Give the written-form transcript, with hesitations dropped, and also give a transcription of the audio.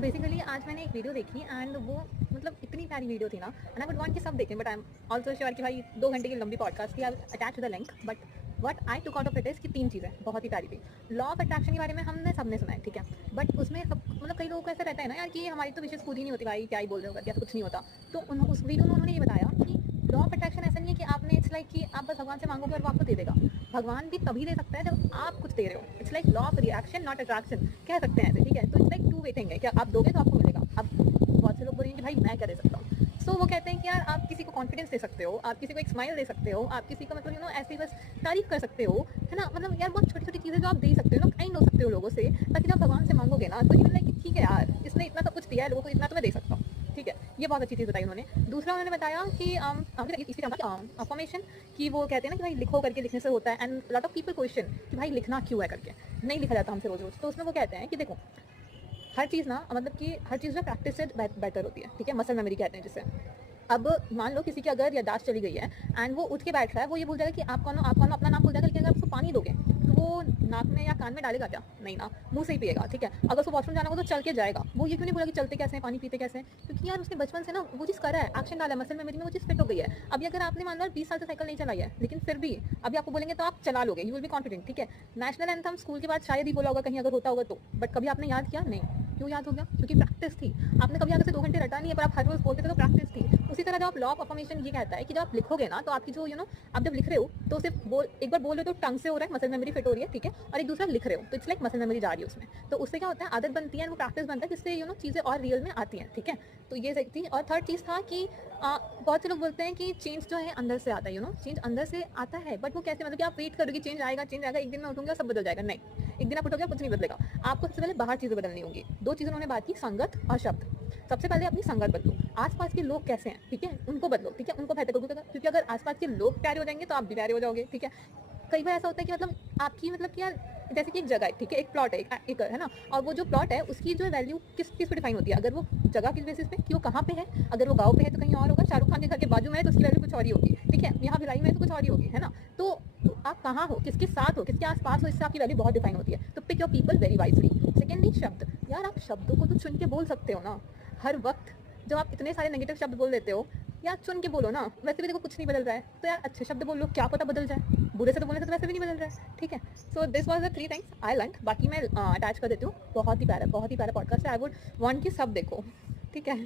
तो बेसिकली आज मैंने एक वीडियो देखी एंड वो मतलब इतनी प्यारी वीडियो थी ना, एंड आई वुड वांट कि सब देखें, but I am also sure कि भाई 2 घंटे की लंबी पॉडकास्ट थी। आई attach the link, but what I took out of it is कि 3 चीज़ें बहुत ही प्यारी थी। लॉ ऑफ अट्रैक्शन के बारे में हमने सबने सुना है, ठीक है, बट उसमें सब मतलब कई लोगों को ऐसा रहता है ना यार कि हमारी तो विशेष पूरी नहीं होती, भाई क्या ही बोल रहे हो करके, ऐसा कुछ नहीं होता। तो उस वीडियो में उन्होंने ये बताया कि लॉ ऑफ अट्रैक्शन ऐसा नहीं है कि आपने इट्स लाइक कि आप बस भगवान से मांगोगे और वो आपको दे देगा। भगवान भी तभी दे सकता है जब आप कुछ दे रहे हो। It's like law of reaction not attraction कह सकते हैं, ठीक है। तो it's like two way thing है, क्या आप दोगे तो आपको मिलेगा। अब बहुत से लोग बोलेंगे कि भाई मैं क्या दे सकता हूँ। सो वो कहते हैं कि यार आप किसी को कॉन्फिडेंस दे सकते हो, आप किसी को एक स्माइल दे सकते हो, आप किसी को मतलब ऐसे ही बस तारीफ कर सकते हो, है ना। मतलब यार बहुत छोटी छोटी चीज़ें जो आप दे सकते हो ना, काइंड हो सकते हो लोगों से, ताकि जब भगवान से मांगोगे ना तो ये लाइक कि ठीक है यार इसने इतना सब कुछ दिया है लोगों को, इतना तो मैं दे सकता हूँ, ठीक है। ये बहुत अच्छी चीज़ बताई उन्होंने। दूसरा उन्होंने बताया कि अफर्मेशन कि वो कहते हैं ना कि भाई लिखो करके, लिखने से होता है। And lot of people question कि भाई लिखना क्यों है करके, नहीं लिखा जाता हमसे रोज रोज। तो उसमें वो कहते हैं कि देखो हर चीज़ ना मतलब कि हर चीज़ जो प्रैक्टिस से बेटर होती है, ठीक है। मसल मेमोरी कहते हैं जिसे। अब मान लो किसी की अगर याददाश्त चली गई है एंड वो उठ के बैठ रहा है, वो ये भूल जाएगा कि आप कौन हो, अपना नाम भूल जाएगा। लेकिन अगर उसको पानी दोगे तो वो नाक में या कान में डालेगा क्या? नहीं ना, मुंह से ही पिएगा, ठीक है। अगर उसको वॉशरूम जाना होगा तो चल के जाएगा। वो ये क्यों नहीं बोला कि चलते कैसे हैं, पानी पीते कैसे हैं? क्योंकि यार उसने बचपन से ना वो चीज़ करा है, एक्शन डाला है, मसल मेमोरी में वो चीज़ फिट हो गई है। अभी अगर आपने मान लो 20 साल से साइकिल नहीं चलाई है, लेकिन फिर भी अभी आपको बोलेंगे तो आप चला लोगे, यू विल बी कॉन्फिडेंट, ठीक है। नेशनल एंथम स्कूल के बाद शायद ही बोला होगा कहीं, अगर होता होगा तो, बट कभी आपने याद किया? नहीं। क्यों याद हो गया? क्योंकि प्रैक्टिस थी। आपने कभी आगे से 2 घंटे रटा नहीं है, पर आप हर रोज बोलते थे तो प्रैक्टिस थी। उसी तरह जब आप लॉ ऑफ अफर्मेशन ये कहता है कि जब आप लिखोगे ना तो आपकी जो आप जब लिख रहे हो तो सिर्फ एक बार बोल रहे हो तो टंग से हो रहा है, मसल मेमोरी फिट हो रही है, ठीक है। और एक दूसरा लिख रहे हो तो इट्स लाइक मसल मेमोरी जा रही है उसमें। तो उससे क्या होता है, आदत बनती है, वो प्रैक्टिस बनता है, जिससे चीज़ें और रियल में आती हैं, ठीक है। तो ये थी। और थर्ड चीज़ था कि बहुत से लोग बोलते हैं कि चेंज जो है अंदर से आता है, चेंज अंदर से आता है, बट वो कैसे, मतलब कि आप वेट करोगे चेंज आएगा, एक दिन में उठूंगा सब बदल जाएगा। नहीं, एक दिन आप उठोगे कुछ नहीं बदलेगा। आपको सबसे पहले बाहर चीज़ें बदलनी होंगी। 2 चीज़ें उन्होंने बात की, संगत और शब्द। सबसे पहले अपनी संगत बदलो, आसपास के लोग कैसे हैं, ठीक है, उनको बदलो, ठीक है, उनको बेहतर करो। क्योंकि अगर आसपास के लोग प्यारे हो जाएंगे तो आप भी प्यारे हो जाओगे, ठीक है। कई बार ऐसा होता है कि मतलब आपकी मतलब कि यार जैसे कि एक जगह है, ठीक है, एक प्लॉट है, एक एकड़ है ना, और वो जो प्लॉट है उसकी जो वैल्यू किस चीज़ पे डिफाइन होती है? अगर वो जगह किस बेसिस पे कि वो कहाँ पे है, अगर वो गाँव पे है तो कहीं और होगा, शाहरुख खान के घर के बाजू में है तो उसकी वैल्यू कुछ और ही होगी, ठीक है, यहाँ भिलाई में है तो कुछ और ही होगी, है ना। तो आप कहाँ हो, किसके साथ हो, किसके आसपास हो, इससे आपकी वैल्यू बहुत डिफाइन होती है। तो pick your people very wisely. Secondly शब्द, यार आप शब्दों को तो चुन के बोल सकते हो ना। हर वक्त जब आप इतने सारे नेगेटिव शब्द बोल देते हो, यार चुन के बोलो ना। वैसे भी देखो कुछ नहीं बदल रहा है, तो यार अच्छे शब्द बोल लो, क्या पता बदल जाए। बुरे से तो बोलने से तो वैसे भी नहीं बदल रहा है, ठीक है। So this was the 3 things I learn. बाकी मैं अटैच कर देती हूँ। बहुत ही प्यारा पॉडकास्ट है। आई वुड वांट कि सब देखो, ठीक है।